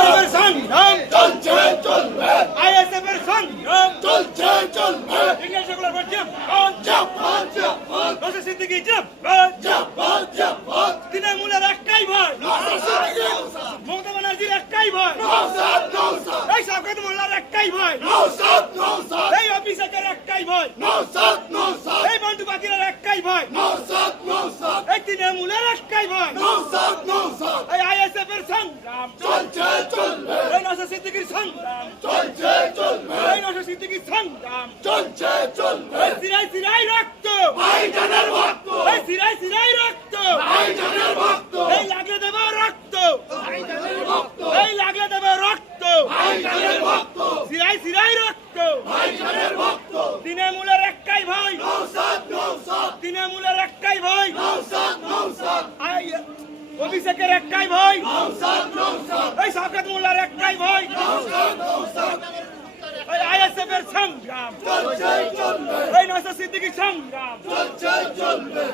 আইএসএফের সংগ্রাম চলছে চলবে আইএসএফের সংগ্রাম চলছে চলবে ইংরেজ secular party Japan Japan Naushad Siddiqui জিন্দাবাদ জাপান জাপান তৃণমূলের একটাই ভয় মমতা ব্যানার্জির একটাই ভয় নওশাদ নওশাদ এই শওকত মোল্লার একটাই ভয় নওশাদ নওশাদ এই অফিসারের একটাই ভয় নওশাদ নওশাদ এই বন্ধু বাকিরের একটাই ভয় নওশাদ নওশাদ এই তৃণমূলের একটাই ভয় নওশাদ নওশাদ এই আইএসএফের সংগ্রাম চলছে চলবে এই নওশাদ সিদ্দিকীর সংগ্রাম চলছে চলবে এই নওশাদ সিদ্দিকীর সংগ্রাম চলছে চলবে এই সিরাই সিরাই রক্ত ভাইজানের ভক্ত এই সিরাই সিরাই রক্ত ভাইজানের ভক্ত এই লাগলে দেবে রক্ত ভাইজানের ভক্ত এই লাগলে দেবে রক্ত ভাইজানের ভক্ত সিরাই সিরাই রক্ত ভাইজানের ভক্ত তৃণমূলের একটাই ভয় নওশাদ নওশাদ তৃণমূলের একটাই ভয় নওশাদ নওশাদ অভিষেকের একটাই ভয় নওশাদ নওশাদ এই শওকত মোল্লার একটাই ভয় নওশাদ নওশাদ এই আইএসএফ এর সংগ্রাম চলছে চলবে এই নওশাদ সিদ্দিকীর সংগ্রাম চলছে চলবে